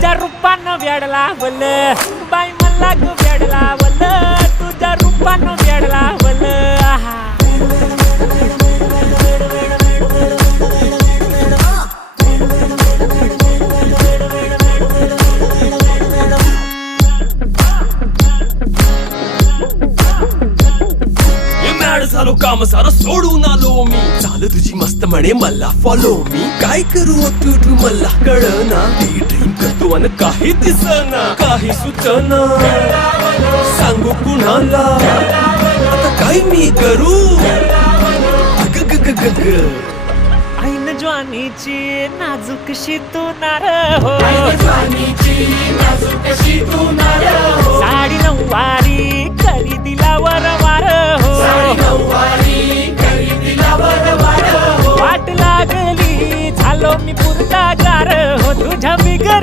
तुझ्या रूपानं वेड लावलं बाई मला ग वेड लावलं तुझ्या रूपानं वेड लावलं आहा झालो काम सारं सोडून आलो मी चाल तुझी मस्त म्हणे मला फॉलो मी काय करू तू मला कळना ड्रीम करतो आणि काही दिसना काही सुचना सांगू कुणाला आता काय मी करू ऐन ज्वानीची नाजूकशी तू नार हो साडी नऊवारी करी दिला वरवार हो वाट लागली झालो मी पुरता गार हो तुझ्या